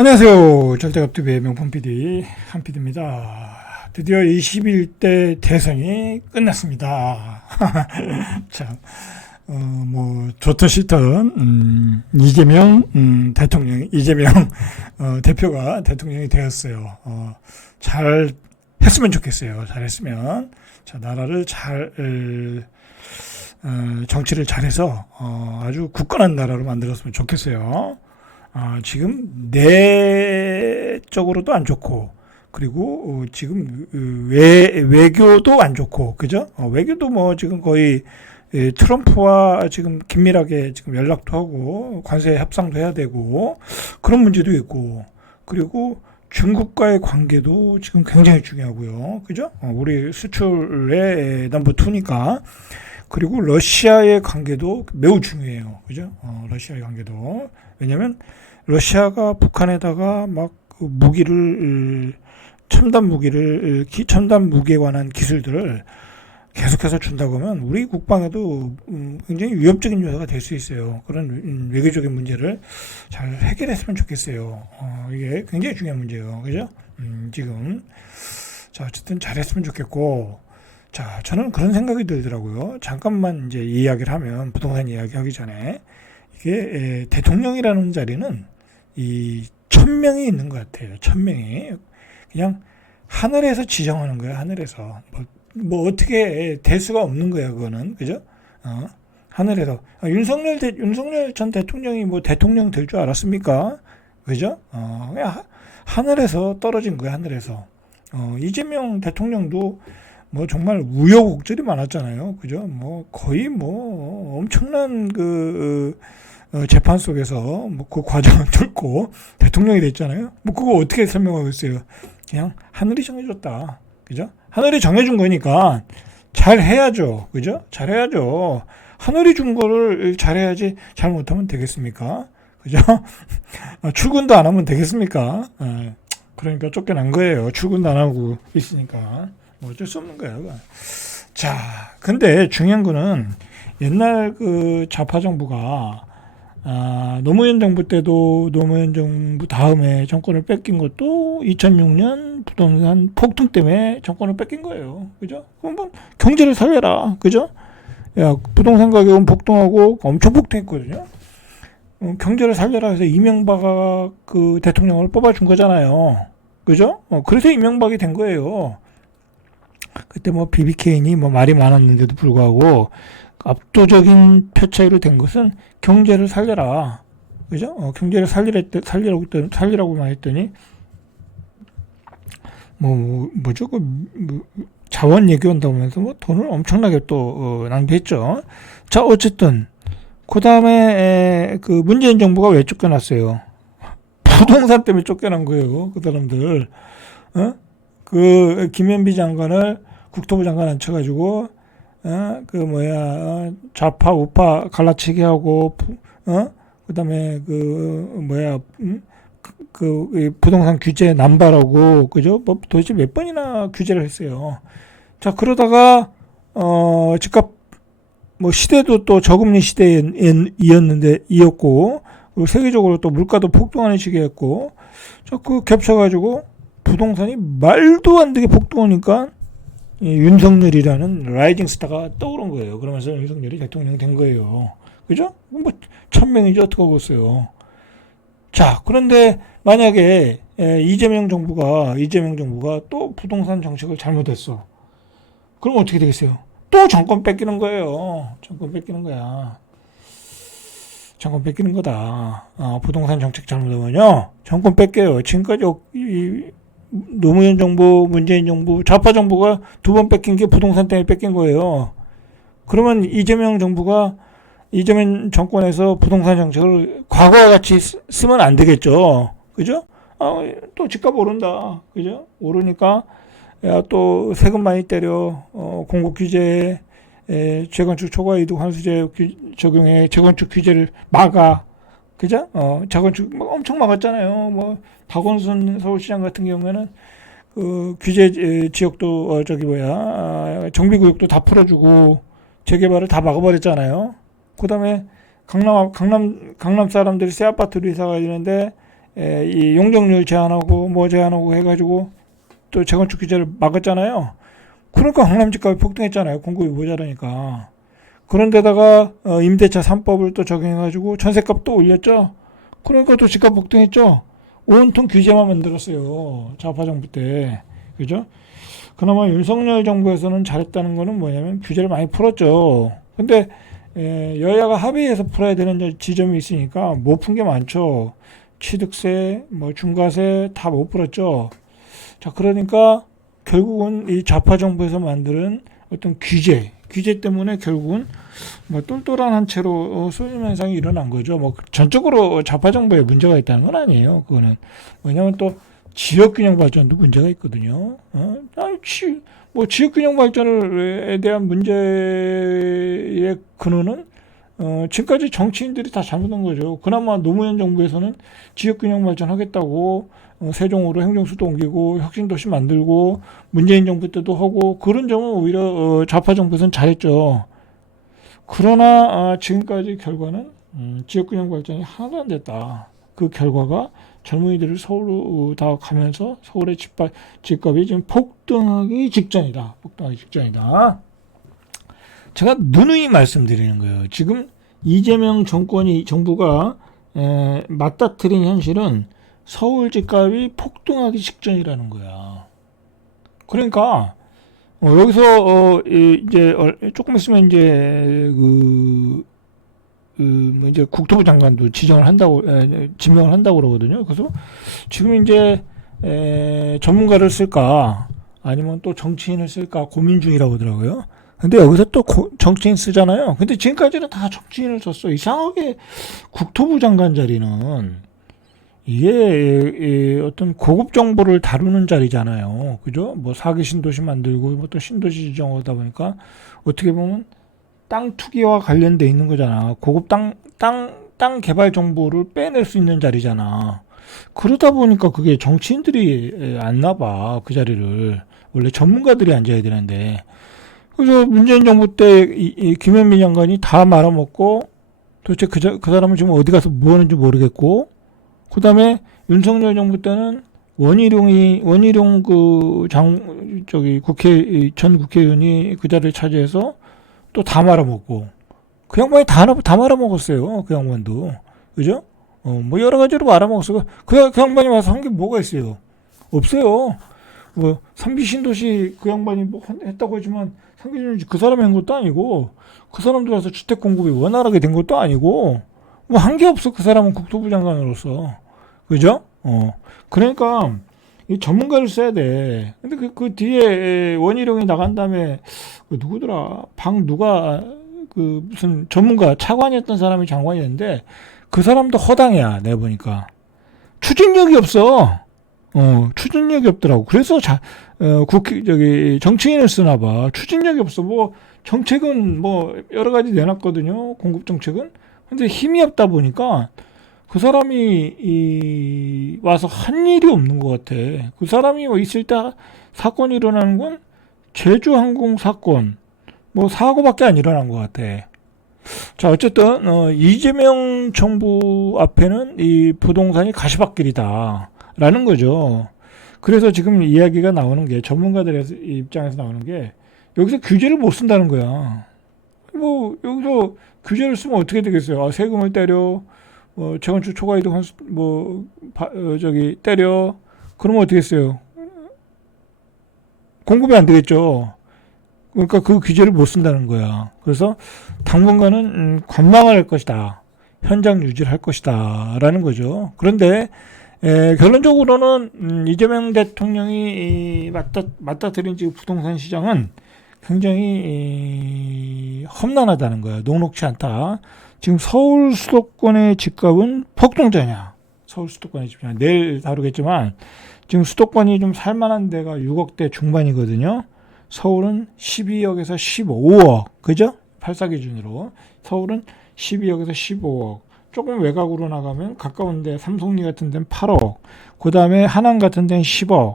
안녕하세요. 절대갑TV의 명품 PD 한PD입니다. 드디어 21대 대선이 끝났습니다. 자, 좋든 싫든, 이재명 대표가 대통령이 되었어요. 잘 했으면 좋겠어요. 잘 했으면. 자, 나라를 정치를 잘해서, 아주 굳건한 나라로 만들었으면 좋겠어요. 지금 내적으로도 안 좋고, 그리고 지금 외교도 안 좋고, 그죠? 외교도 뭐 지금 거의 트럼프와 지금 긴밀하게 지금 연락도 하고 관세 협상도 해야 되고 그런 문제도 있고, 그리고 중국과의 관계도 지금 굉장히 중요하고요, 그죠? 우리 수출의 넘버 2니까. 그리고 러시아의 관계도 매우 중요해요, 그죠? 러시아의 관계도. 왜냐면 러시아가 북한에다가 막 첨단 무기에 관한 기술들을 계속해서 준다고 하면 우리 국방에도 굉장히 위협적인 요소가 될 수 있어요. 그런 외교적인 문제를 잘 해결했으면 좋겠어요. 이게 굉장히 중요한 문제예요, 그죠? 지금. 자, 어쨌든 잘했으면 좋겠고, 자, 저는 그런 생각이 들더라고요. 잠깐만 이제 이야기를 하면, 부동산 이야기 하기 전에, 이게 대통령이라는 자리는 이 1000명이 있는 것 같아요. 1000명이 그냥 하늘에서 지정하는 거예요. 하늘에서 뭐 어떻게 될 수가 없는 거예요. 그거는, 그죠? 하늘에서 윤석열 전 대통령이 뭐 대통령 될 줄 알았습니까? 그죠? 그냥 하늘에서 떨어진 거예요. 하늘에서. 이재명 대통령도 뭐 정말 우여곡절이 많았잖아요. 그죠? 뭐 거의 뭐 엄청난 재판 속에서 뭐 그 과정을 뚫고 대통령이 됐잖아요. 뭐 그거 어떻게 설명하겠어요? 그냥 하늘이 정해줬다. 그죠? 하늘이 정해준 거니까 잘 해야죠. 그죠? 잘 해야죠. 하늘이 준 거를 잘해야지 잘못하면 되겠습니까? 그죠? 출근도 안 하면 되겠습니까? 그러니까 쫓겨난 거예요. 출근도 안 하고 있으니까. 뭐 어쩔 수 없는 거예요. 자, 근데 중요한 거는 옛날 그 좌파 정부가 노무현 정부 때도 노무현 정부 다음에 정권을 뺏긴 것도 2006년 부동산 폭등 때문에 정권을 뺏긴 거예요. 그죠? 그럼 뭐 경제를 살려라. 그죠? 야, 부동산 가격은 폭등하고 엄청 폭등했거든요. 경제를 살려라 해서 이명박 그 대통령을 뽑아준 거잖아요. 그죠? 그래서 이명박이 된 거예요. 그때 뭐 BBK니 뭐 말이 많았는데도 불구하고 압도적인 표 차이로 된 것은 경제를 살려라. 그죠? 경제를 살리라고만 했더니, 뭐죠? 자원 얘기한다고 하면서 뭐 돈을 엄청나게 또, 낭비했죠. 자, 어쨌든, 그 다음에, 그 문재인 정부가 왜 쫓겨났어요? 부동산 때문에 쫓겨난 거예요. 그 사람들. 김현비 장관을 국토부 장관 앉혀가지고, 좌파, 우파 갈라치기 하고, 그 다음에, 부동산 규제 남발하고, 그죠? 뭐, 도대체 몇 번이나 규제를 했어요. 자, 그러다가, 집값, 뭐, 시대도 또 저금리 이었고, 그리고 세계적으로 또 물가도 폭등하는 시기였고, 자, 겹쳐가지고, 부동산이 말도 안 되게 폭등하니까, 윤석열이라는 라이징 스타가 떠오른 거예요. 그러면서 윤석열이 대통령 된 거예요. 그죠? 뭐 1000명이지 어떻게 하겠어요. 자, 그런데 만약에 이재명 정부가 또 부동산 정책을 잘못했어. 그럼 어떻게 되겠어요? 또 정권 뺏기는 거예요. 정권 뺏기는 거야. 정권 뺏기는 거다. 부동산 정책 잘못하면요, 정권 뺏겨요. 지금까지 노무현 정부, 문재인 정부, 좌파 정부가 2번 뺏긴 게 부동산 때문에 뺏긴 거예요. 그러면 이재명 정권에서 부동산 정책을 과거와 같이 쓰면 안 되겠죠. 그죠? 또 집값 오른다. 그죠? 오르니까, 야, 또 세금 많이 때려. 공급 규제, 재건축 초과 이득 환수제 적용해. 재건축 규제를 막아. 그죠? 재건축 엄청 막았잖아요. 뭐, 박원순 서울시장 같은 경우에는 그 규제 지역도 정비구역도 다 풀어주고 재개발을 다 막아버렸잖아요. 그다음에 강남 사람들이 새 아파트로 이사 가야 되는데 이 용적률 제한하고 뭐 제한하고 해가지고 또 재건축 규제를 막았잖아요. 그러니까 강남 집값이 폭등했잖아요. 공급이 모자라니까. 그런데다가 임대차 3법을 또 적용해가지고 전세값 또 올렸죠. 그러니까 또 집값 폭등했죠. 온통 규제만 만들었어요. 좌파 정부 때. 그죠? 그나마 윤석열 정부에서는 잘했다는 거는 뭐냐면 규제를 많이 풀었죠. 근데 여야가 합의해서 풀어야 되는 지점이 있으니까 못 푼 게 많죠. 취득세, 뭐 중과세 다 못 풀었죠. 자, 그러니까 결국은 이 좌파 정부에서 만드는 어떤 규제 때문에 결국은 뭐 똘똘한 한 채로 쏠림 현상이 일어난 거죠. 뭐 전적으로 좌파 정부에 문제가 있다는 건 아니에요. 그거는 왜냐하면 또 지역균형 발전도 문제가 있거든요. 뭐 지역균형 발전에 대한 문제의 근원은 지금까지 정치인들이 다 잘못한 거죠. 그나마 노무현 정부에서는 지역균형 발전하겠다고 세종으로 행정수도 옮기고 혁신도시 만들고 문재인 정부 때도 하고 그런 점은 오히려 좌파 정부에서는 잘했죠. 그러나 지금까지 결과는 지역균형 발전이 하나도 안 됐다. 그 결과가 젊은이들을 서울로 다 가면서 서울의 집값이 지금 폭등하기 직전이다. 폭등하기 직전이다. 제가 누누이 말씀드리는 거예요. 지금 이재명 정부가 맞닥뜨린 현실은 서울 집값이 폭등하기 직전이라는 거야. 그러니까 여기서 이제 조금 있으면 이제 뭐 이제 국토부 장관도 지명을 한다고 그러거든요. 그래서 지금 이제 전문가를 쓸까 아니면 또 정치인을 쓸까 고민 중이라고 하더라고요. 근데 여기서 또 정치인 쓰잖아요. 근데 지금까지는 다 정치인을 썼어. 이상하게 국토부 장관 자리는 이게 어떤 고급 정보를 다루는 자리잖아요. 그죠? 뭐 사기 신도시 만들고 뭐 또 신도시 지정하다 보니까 어떻게 보면 땅 투기와 관련돼 있는 거잖아. 고급 땅 개발 정보를 빼낼 수 있는 자리잖아. 그러다 보니까 그게 정치인들이 안 나봐. 그 자리를. 원래 전문가들이 앉아야 되는데. 그래서 문재인 정부 때 이 김현미 장관이 다 말아먹고 도대체 그 사람은 지금 어디 가서 뭐 하는지 모르겠고 그 다음에 윤석열 정부 때는 원희룡 전 국회의원이 그 자리를 차지해서 또 다 말아먹고 그 양반이 다 말아먹었어요. 그 양반도 그죠? 뭐 여러 가지로 말아먹었어. 그 양반이 와서 한 게 뭐가 있어요? 없어요. 뭐 삼기 신도시 그 양반이 뭐 했다고 하지만 삼기 신도시 그 사람이 한 것도 아니고 그 사람들 와서 주택 공급이 원활하게 된 것도 아니고 뭐 한 게 없어. 그 사람은 국토부 장관으로서 그죠? 그러니까 이 전문가를 써야 돼. 근데 그 뒤에 원희룡이 나간 다음에 누구더라? 무슨 전문가 차관이었던 사람이 장관이었는데 그 사람도 허당이야. 내가 보니까 추진력이 없어. 추진력이 없더라고. 그래서 정치인을 쓰나 봐. 추진력이 없어. 뭐 정책은 뭐 여러 가지 내놨거든요. 공급 정책은. 근데 힘이 없다 보니까 그 사람이 와서 한 일이 없는 것 같아. 그 사람이 있을 때 사건이 일어나는 건 제주항공 사건, 뭐 사고밖에 안 일어난 것 같아. 자, 어쨌든 이재명 정부 앞에는 이 부동산이 가시밭길이다라는 거죠. 그래서 지금 이야기가 나오는 게 전문가들의 입장에서 나오는 게 여기서 규제를 못 쓴다는 거야. 뭐 여기서 규제를 쓰면 어떻게 되겠어요? 세금을 때려. 재건축 초과이득 때려. 그러면 어떻게 했어요? 공급이 안 되겠죠. 그러니까 그 규제를 못 쓴다는 거야. 그래서 당분간은 관망을 할 것이다. 현장 유지를 할 것이다. 라는 거죠. 그런데 결론적으로는 이재명 대통령이 맞닥뜨린 지금 부동산 시장은 굉장히 험난하다는 거야. 녹록치 않다. 지금 서울 수도권의 집값은 폭등전이야. 서울 수도권의 집값. 내일 다루겠지만 지금 수도권이 좀 살만한 데가 6억대 중반이거든요. 서울은 12억에서 15억. 그죠? 84 기준으로. 서울은 12억에서 15억. 조금 외곽으로 나가면 가까운데 삼성리 같은 데는 8억. 그 다음에 하남 같은 데는 10억.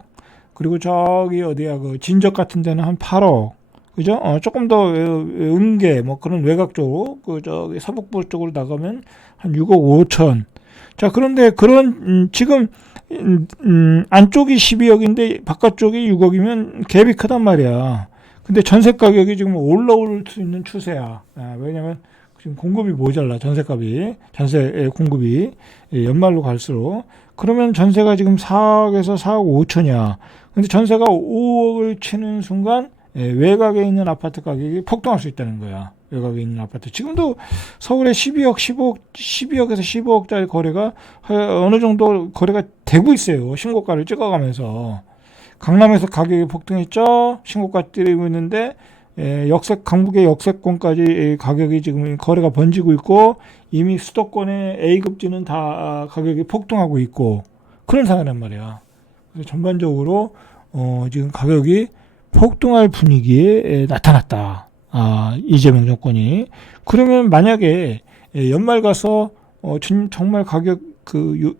그리고 저기 어디야 그 진적 같은 데는 한 8억. 그죠? 조금 더 음계 뭐 그런 외곽 쪽으로 그 저기 서북부 쪽으로 나가면 한 6억 5천. 자, 그런데 그런 지금 안쪽이 12억인데 바깥쪽이 6억이면 갭이 크단 말이야. 근데 전세 가격이 지금 올라올 수 있는 추세야. 왜냐면 지금 공급이 모자라, 전세값이, 전세 공급이 연말로 갈수록. 그러면 전세가 지금 4억에서 4억 5천이야. 근데 전세가 5억을 치는 순간 외곽에 있는 아파트 가격이 폭등할 수 있다는 거야. 외곽에 있는 아파트. 지금도 서울에 12억, 15억, 12억에서 15억짜리 거래가 어느 정도 거래가 되고 있어요. 신고가를 찍어가면서. 강남에서 가격이 폭등했죠. 신고가 때리고 있는데 강북의 역세권까지 가격이 지금 거래가 번지고 있고 이미 수도권의 A급지는 다 가격이 폭등하고 있고 그런 상황이란 말이야. 그래서 전반적으로 지금 가격이 폭등할 분위기에 나타났다. 이재명 정권이. 그러면 만약에 연말 가서 정말 가격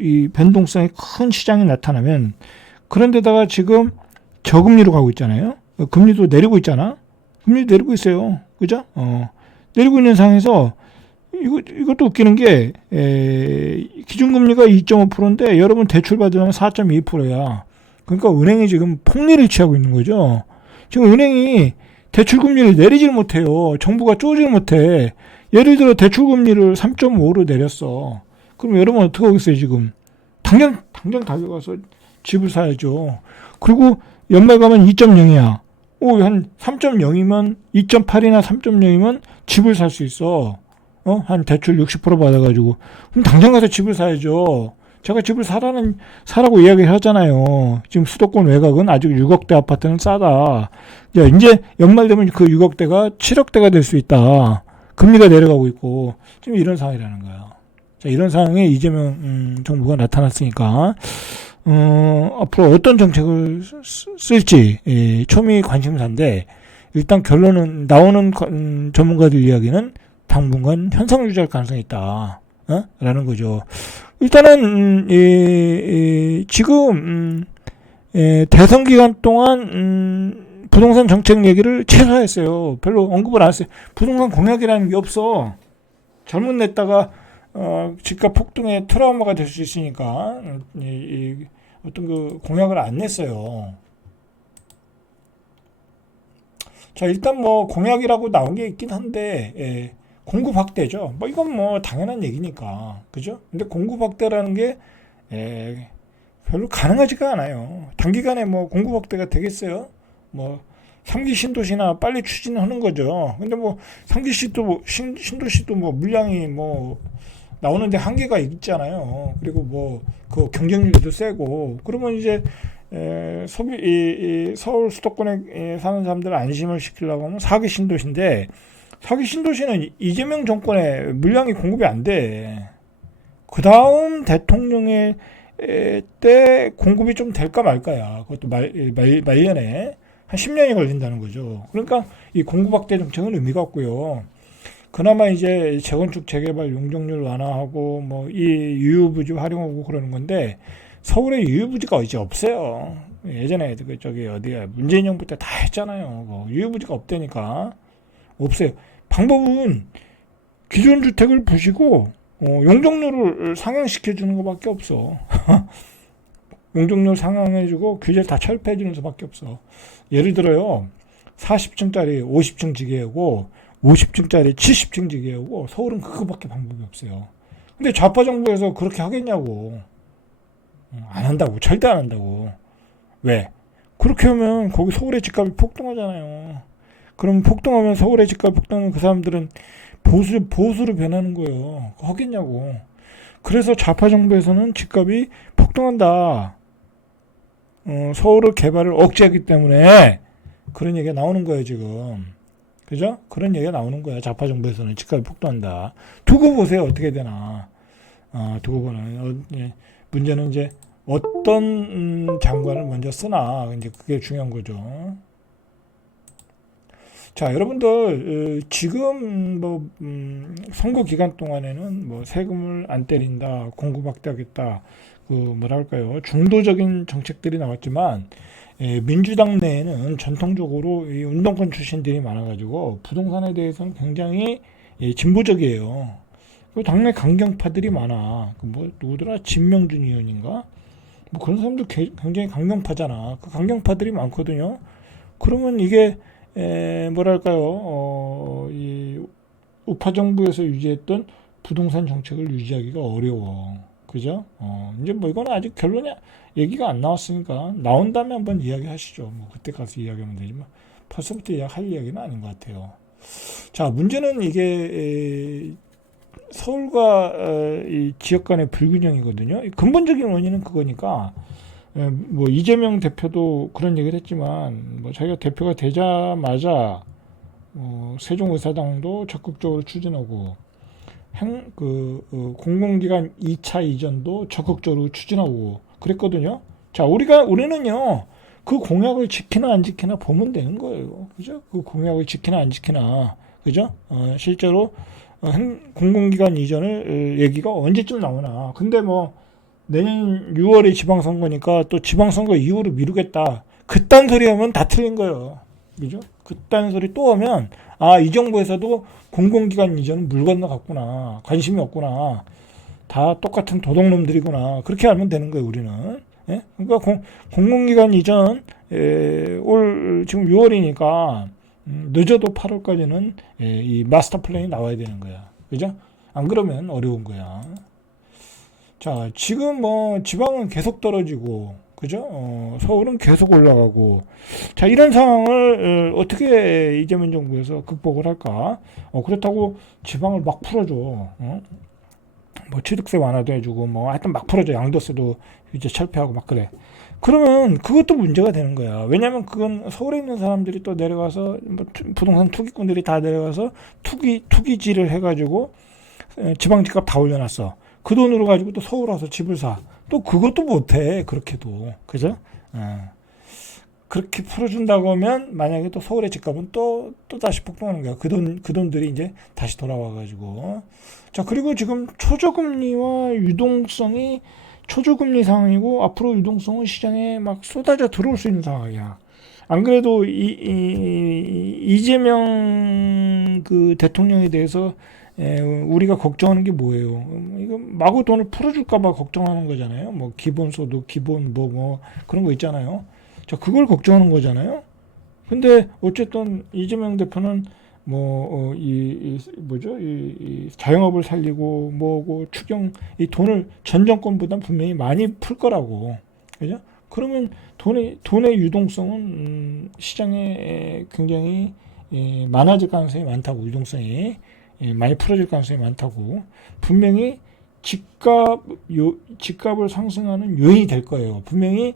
이 변동성이 큰 시장이 나타나면 그런데다가 지금 저금리로 가고 있잖아요. 금리도 내리고 있잖아. 금리 내리고 있어요. 그죠? 내리고 있는 상황에서 이것도 웃기는 게 기준금리가 2.5%인데 여러분 대출 받으려면 4.2%야. 그러니까 은행이 지금 폭리를 취하고 있는 거죠. 지금 은행이 대출금리를 내리질 못해요. 정부가 쪼지를 못해. 예를 들어 대출금리를 3.5로 내렸어. 그럼 여러분 어떻게 하겠어요 지금? 당장 달려가서 집을 사야죠. 그리고 연말 가면 2.0이야. 한 3.0이면 2.8이나 3.0이면 집을 살 수 있어. 한 대출 60% 받아가지고. 그럼 당장 가서 집을 사야죠. 제가 집을 사라고 이야기를 하잖아요. 지금 수도권 외곽은 아직 6억대 아파트는 싸다. 이제 연말 되면 그 6억대가 7억대가 될 수 있다. 금리가 내려가고 있고. 지금 이런 상황이라는 거야. 자, 이런 상황에 이재명 정부가 나타났으니까, 앞으로 어떤 정책을 쓸지, 초미 관심사인데, 일단 결론은, 나오는 전문가들 이야기는 당분간 현상 유지할 가능성이 있다. 라는 거죠. 일단은 지금 대선 기간 동안 부동산 정책 얘기를 최소화했어요. 별로 언급을 안 했어요. 부동산 공약이라는 게 없어. 잘못 냈다가 집값 폭등의 트라우마가 될 수 있으니까 어떤 그 공약을 안 냈어요. 자, 일단 뭐 공약이라고 나온 게 있긴 한데 공급 확대죠. 뭐 이건 뭐 당연한 얘기니까. 그죠? 근데 공급 확대라는 게 별로 가능하지가 않아요. 단기간에 뭐 공급 확대가 되겠어요? 뭐 3기 신도시나 빨리 추진하는 거죠. 근데 뭐 3기 신도시도 뭐 물량이 뭐 나오는데 한계가 있잖아요. 그리고 뭐 그 경쟁률도 세고 그러면 이제 서울 수도권에 사는 사람들 안심을 시키려고 하면 4기 신도시인데 4기 신도시는 이재명 정권의 물량이 공급이 안 돼. 그 다음 대통령의 때 공급이 좀 될까 말까야. 그것도 말년에 한 10년이 걸린다는 거죠. 그러니까 이 공급 확대 정책은 의미가 없고요. 그나마 이제 재건축 재개발 용적률 완화하고 뭐 이 유휴부지 활용하고 그러는 건데 서울에 유휴부지가 이제 없어요. 예전에 저기 어디야 문재인 정부 때 다 했잖아요. 뭐 유휴부지가 없다니까 없어요. 방법은 기존 주택을 부시고 용적률을 상향시켜 주는 것밖에 없어. 용적률 상향해주고 규제를 다 철폐해 주는 수밖에 없어. 예를 들어요. 40층짜리 50층 지게하고 50층짜리 70층 지게하고 서울은 그거밖에 방법이 없어요. 근데 좌파 정부에서 그렇게 하겠냐고. 안 한다고. 절대 안 한다고. 왜? 그렇게 하면 거기 서울의 집값이 폭등하잖아요. 그럼 폭등하면 서울의 집값 폭등하면 그 사람들은 보수로 변하는 거예요. 하겠냐고. 그래서 좌파 정부에서는 집값이 폭등한다. 서울의 개발을 억제하기 때문에 그런 얘기가 나오는 거예요, 지금. 그죠? 그런 얘기가 나오는 거야. 좌파 정부에서는 집값이 폭등한다. 두고 보세요. 어떻게 되나. 두고 보는. 문제는 이제 어떤 장관을 먼저 쓰나. 이제 그게 중요한 거죠. 자, 여러분들 지금 뭐 선거 기간 동안에는 뭐 세금을 안 때린다, 공급 확대하겠다, 그 뭐랄까요, 중도적인 정책들이 나왔지만 민주당 내에는 전통적으로 이 운동권 출신들이 많아가지고 부동산에 대해서는 굉장히 진보적이에요. 그리고 당내 강경파들이 많아. 뭐 누구더라? 진명준 의원인가? 뭐 그런 사람도 굉장히 강경파잖아. 그 강경파들이 많거든요. 그러면 이게 뭐랄까요? 이 우파 정부에서 유지했던 부동산 정책을 유지하기가 어려워. 그죠? 이제 뭐 이거는 아직 결론이 얘기가 안 나왔으니까 나온 다음에 한번 이야기하시죠. 뭐 그때 가서 이야기하면 되지만 벌써부터 할 이야기는 아닌 것 같아요. 자, 문제는 이게 서울과 이 지역 간의 불균형이거든요. 근본적인 원인은 그거니까 뭐 이재명 대표도 그런 얘기를 했지만 뭐 자기가 대표가 되자마자 세종의사당도 적극적으로 추진하고 공공기관 2차 이전도 적극적으로 추진하고 그랬거든요. 자, 우리는요, 그 공약을 지키나 안 지키나 보면 되는 거예요. 그죠? 그 공약을 지키나 안 지키나. 그죠? 실제로, 공공기관 이전을 얘기가 언제쯤 나오나. 근데 뭐, 내년 6월에 지방선거니까 또 지방선거 이후로 미루겠다. 그딴 소리 하면 다 틀린 거예요. 그죠? 그딴 소리 또 하면, 이 정부에서도 공공기관 이전은 물 건너갔구나. 관심이 없구나. 다 똑같은 도둑놈들이구나. 그렇게 알면 되는 거예요, 우리는. 예? 그러니까 공공기관 이전, 지금 6월이니까, 늦어도 8월까지는, 이 마스터 플랜이 나와야 되는 거야. 그죠? 안 그러면 어려운 거야. 자, 지금 뭐, 지방은 계속 떨어지고, 그죠? 서울은 계속 올라가고. 자, 이런 상황을 어떻게 이재명 정부에서 극복을 할까? 그렇다고 지방을 막 풀어줘. 뭐 취득세 완화도 해주고 뭐 하여튼 막 풀어줘. 양도세도 이제 철폐하고 막 그래. 그러면 그것도 문제가 되는 거야. 왜냐면 그건 서울에 있는 사람들이 또 내려가서 뭐 부동산 투기꾼들이 다 내려가서 투기질을 해가지고 지방 집값 다 올려놨어. 그 돈으로 가지고 또 서울 와서 집을 사. 또 그것도 못해. 그렇게도. 그죠? 그렇게 풀어준다고 하면 만약에 또 서울의 집값은 또 다시 폭등하는 거야. 그 돈들이 이제 다시 돌아와가지고. 자, 그리고 지금 초저금리와 유동성이 초저금리 상황이고 앞으로 유동성은 시장에 막 쏟아져 들어올 수 있는 상황이야. 안 그래도 이재명 그 대통령에 대해서 우리가 걱정하는 게 뭐예요? 이거 마구 돈을 풀어줄까봐 걱정하는 거잖아요. 뭐 기본소득, 기본 뭐 그런 거 있잖아요. 자, 그걸 걱정하는 거잖아요. 근데 어쨌든 이재명 대표는 뭐 이 자영업을 살리고 뭐고 이 돈을 전 정권보다 분명히 많이 풀 거라고. 그죠? 그러면 돈의 유동성은 시장에 굉장히 많아질 가능성이 많다고. 유동성이 많이 풀어질 가능성이 많다고. 분명히 집값을 상승하는 요인이 될 거예요. 분명히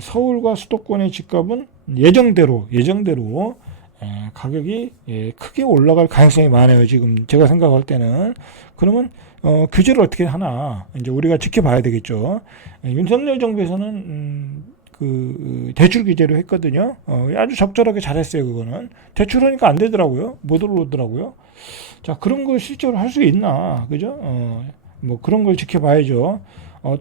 서울과 수도권의 집값은 예정대로 가격이 크게 올라갈 가능성이 많아요. 지금 제가 생각할 때는. 그러면 규제를 어떻게 하나 이제 우리가 지켜봐야 되겠죠. 윤석열 정부에서는 그 대출 규제를 했거든요. 아주 적절하게 잘했어요. 그거는 대출하니까 안 되더라고요. 못 올라오더라고요. 자, 그런 걸 실제로 할 수 있나, 그죠? 뭐 그런 걸 지켜봐야죠.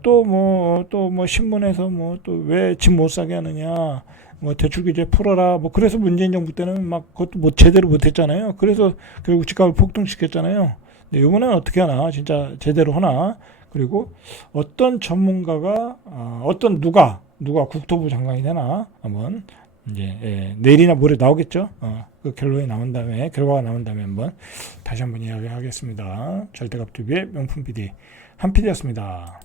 또 뭐 신문에서 뭐 또 왜 집 못 사게 하느냐, 뭐 대출 규제 풀어라, 뭐 그래서 문재인 정부 때는 막 그것도 뭐 제대로 못했잖아요. 그래서 결국 집값을 폭등시켰잖아요. 근데 이번에는 어떻게 하나, 진짜 제대로 하나. 그리고 어떤 전문가가 누가 국토부 장관이 되나 한번 이제 내일이나 모레 나오겠죠. 그 결과가 나온 다음에 한번 다시 한번 이야기하겠습니다. 절대값TV의 명품 PD 한 PD였습니다.